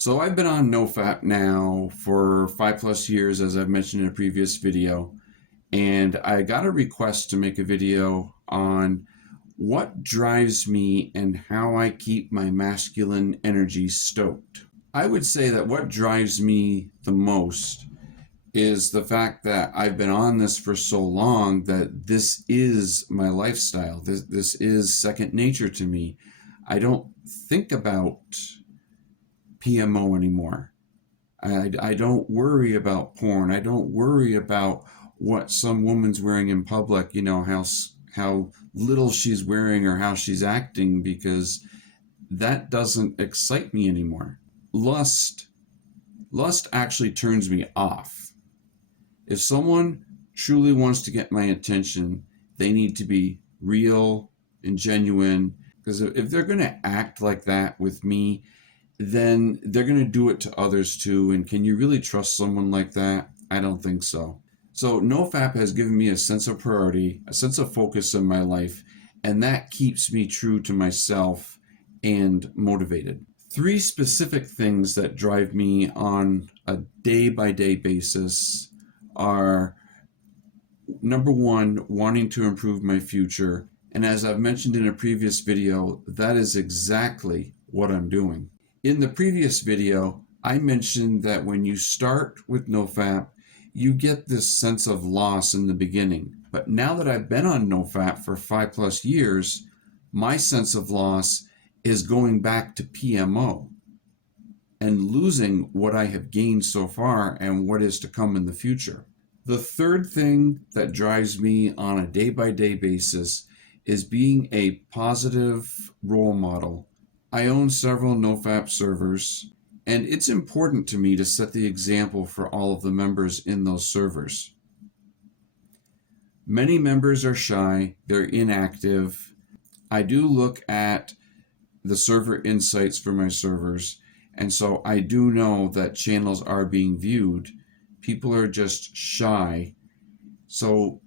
So I've been on NoFap now for 5+ years, as I've mentioned in a previous video, and I got a request to make a video on what drives me and how I keep my masculine energy stoked. I would say that what drives me the most is the fact that I've been on this for so long that this is my lifestyle. This is second nature to me. I don't think about PMO anymore. I don't worry about porn. I don't worry about what some woman's wearing in public, how little she's wearing or how she's acting, because that doesn't excite me anymore. Lust actually turns me off. If someone truly wants to get my attention, they need to be real and genuine, because if they're going to act like that with me, then they're going to do it to others too. And can you really trust someone like that? I don't think so. So NoFap has given me a sense of priority, a sense of focus in my life, and that keeps me true to myself and motivated. 3 specific things that drive me on a day-by-day basis are, number 1, wanting to improve my future. And as I've mentioned in a previous video, that is exactly what I'm doing. In the previous video, I mentioned that when you start with NoFap, you get this sense of loss in the beginning. But now that I've been on NoFap for 5+ years, my sense of loss is going back to PMO and losing what I have gained so far and what is to come in the future. The third thing that drives me on a day-by-day basis is being a positive role model. I own several NoFap servers, and it's important to me to set the example for all of the members in those servers. Many members are shy, they're inactive. I do look at the server insights for my servers, and so I do know that channels are being viewed. People are just shy. So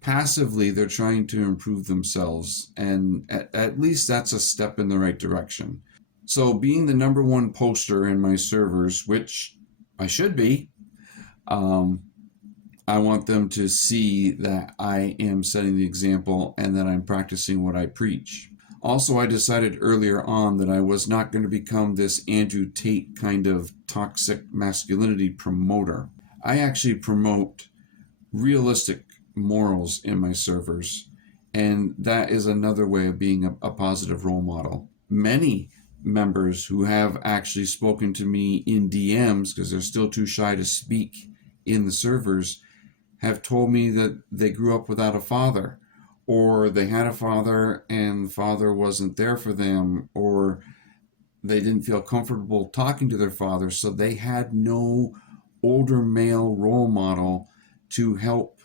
passively, they're trying to improve themselves, and at least that's a step in the right direction. So being the number 1 poster in my servers, which I should be, I want them to see that I am setting the example and that I'm practicing what I preach. Also, I decided earlier on that I was not going to become this Andrew Tate kind of toxic masculinity promoter. I actually promote realistic morals in my servers, and that is another way of being a positive role model. Many members who have actually spoken to me in DMs, because they're still too shy to speak in the servers, have told me that they grew up without a father, or they had a father and the father wasn't there for them, or they didn't feel comfortable talking to their father, so they had no older male role model to help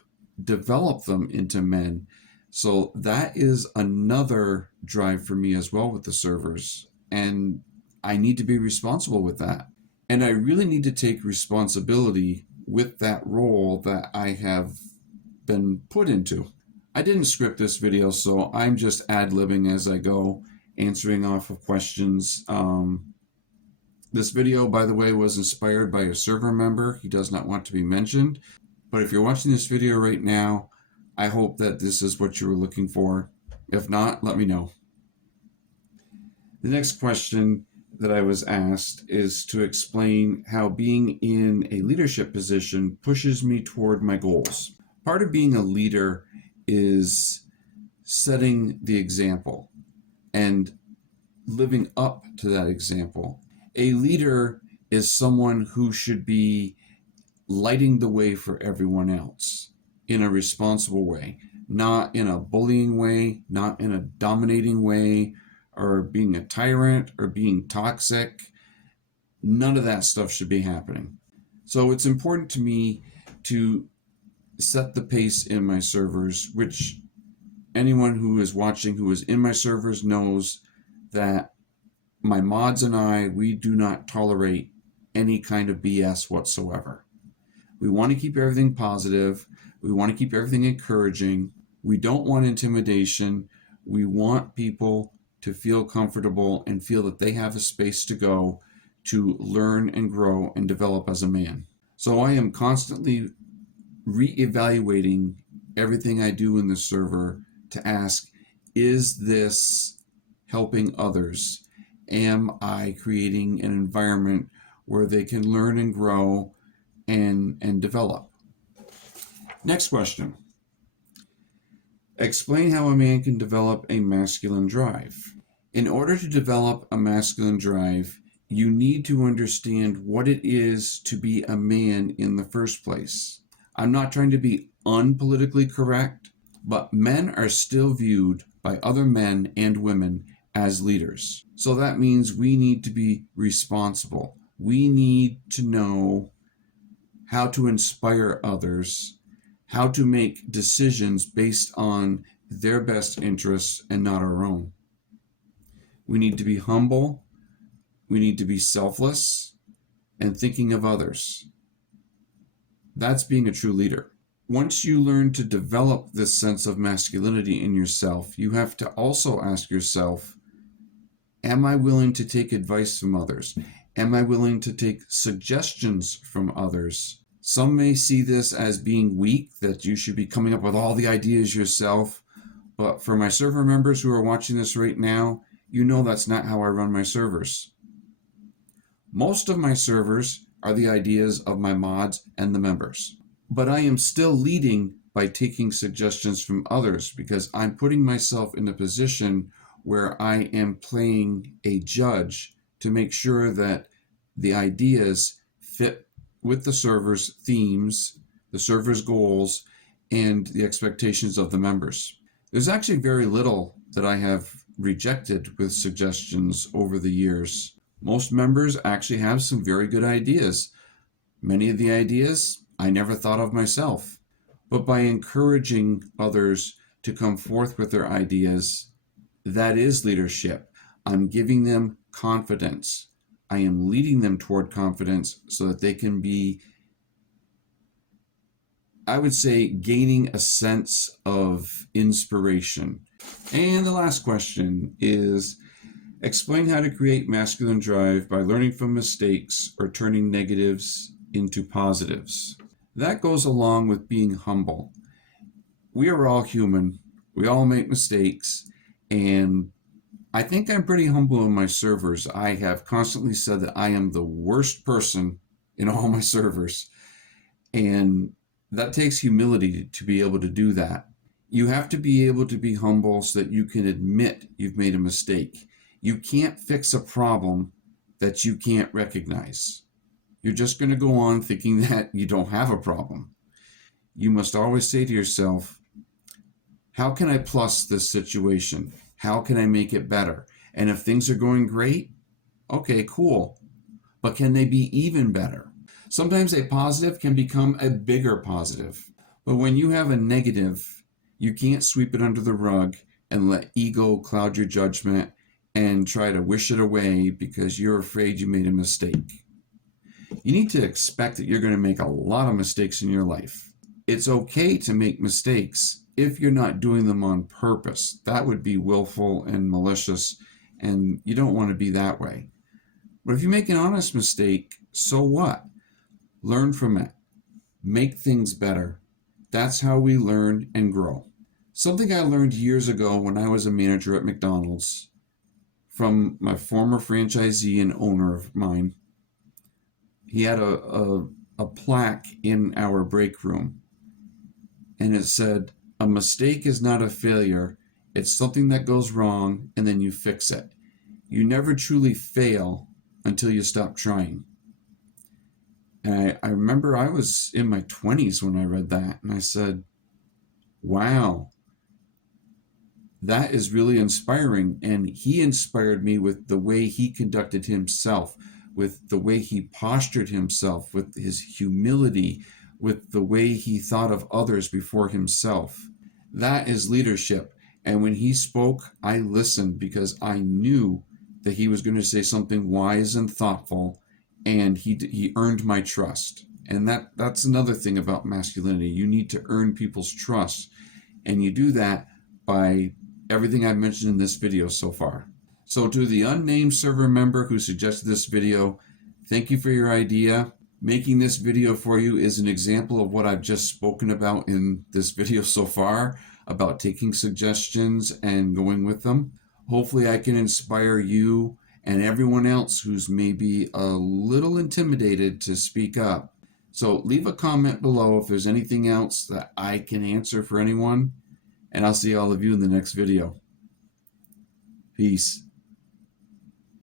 develop them into men. So that is another drive for me as well with the servers, and I need to be responsible with that. And I really need to take responsibility with that role that I have been put into. I didn't script this video, so I'm just ad-libbing as I go, answering off of questions. This video, by the way, was inspired by a server member. He does not want to be mentioned. But if you're watching this video right now, I hope that this is what you were looking for. If not, let me know. The next question that I was asked is to explain how being in a leadership position pushes me toward my goals. Part of being a leader is setting the example and living up to that example. A leader is someone who should be lighting the way for everyone else in a responsible way, not in a bullying way, not in a dominating way, or being a tyrant or being toxic. None of that stuff should be happening. So it's important to me to set the pace in my servers, which anyone who is watching who is in my servers knows that my mods and I, we do not tolerate any kind of BS whatsoever. We want to keep everything positive. We want to keep everything encouraging. We don't want intimidation. We want people to feel comfortable and feel that they have a space to go to learn and grow and develop as a man. So I am constantly reevaluating everything I do in the server to ask, is this helping others? Am I creating an environment where they can learn and grow and develop? Next question. Explain how a man can develop a masculine drive. In order to develop a masculine drive, you need to understand what it is to be a man in the first place. I'm not trying to be unpolitically correct, but men are still viewed by other men and women as leaders. So that means we need to be responsible. We need to know how to inspire others, how to make decisions based on their best interests and not our own. We need to be humble. We need to be selfless and thinking of others. That's being a true leader. Once you learn to develop this sense of masculinity in yourself, you have to also ask yourself, am I willing to take advice from others? Am I willing to take suggestions from others? Some may see this as being weak, that you should be coming up with all the ideas yourself. But for my server members who are watching this right now, you know that's not how I run my servers. Most of my servers are the ideas of my mods and the members. But I am still leading by taking suggestions from others because I'm putting myself in a position where I am playing a judge to make sure that the ideas fit with the server's themes, the server's goals, and the expectations of the members. There's actually very little that I have rejected with suggestions over the years. Most members actually have some very good ideas. Many of the ideas I never thought of myself. But by encouraging others to come forth with their ideas, that is leadership. I'm giving them confidence. I am leading them toward confidence so that they can be, I would say, gaining a sense of inspiration. And the last question is, explain how to create masculine drive by learning from mistakes or turning negatives into positives. That goes along with being humble. We are all human. We all make mistakes. And I think I'm pretty humble in my servers. I have constantly said that I am the worst person in all my servers. And that takes humility to be able to do that. You have to be able to be humble so that you can admit you've made a mistake. You can't fix a problem that you can't recognize. You're just going to go on thinking that you don't have a problem. You must always say to yourself, how can I plus this situation? How can I make it better? And if things are going great, okay, cool. But can they be even better? Sometimes a positive can become a bigger positive. But when you have a negative, you can't sweep it under the rug and let ego cloud your judgment and try to wish it away because you're afraid you made a mistake. You need to expect that you're going to make a lot of mistakes in your life. It's okay to make mistakes if you're not doing them on purpose. That would be willful and malicious, and you don't want to be that way. But if you make an honest mistake, so what? Learn from it. Make things better. That's how we learn and grow. Something I learned years ago when I was a manager at McDonald's from my former franchisee and owner of mine. He had a plaque in our break room, and it said, a mistake is not a failure. It's something that goes wrong, and then you fix it. You never truly fail until you stop trying. And I remember I was in my 20s when I read that, and I said, wow, that is really inspiring. And he inspired me with the way he conducted himself, with the way he postured himself, with his humility, with the way he thought of others before himself. That is leadership. And when he spoke, I listened because I knew that he was going to say something wise and thoughtful, and he earned my trust. And that's another thing about masculinity. You need to earn people's trust, and you do that by everything I've mentioned in this video so far. So to the unnamed server member who suggested this video, Thank you for your idea. Making this video for you is an example of what I've just spoken about in this video so far, about taking suggestions and going with them. Hopefully I can inspire you and everyone else who's maybe a little intimidated to speak up. So leave a comment below if there's anything else that I can answer for anyone, and I'll see all of you in the next video. Peace.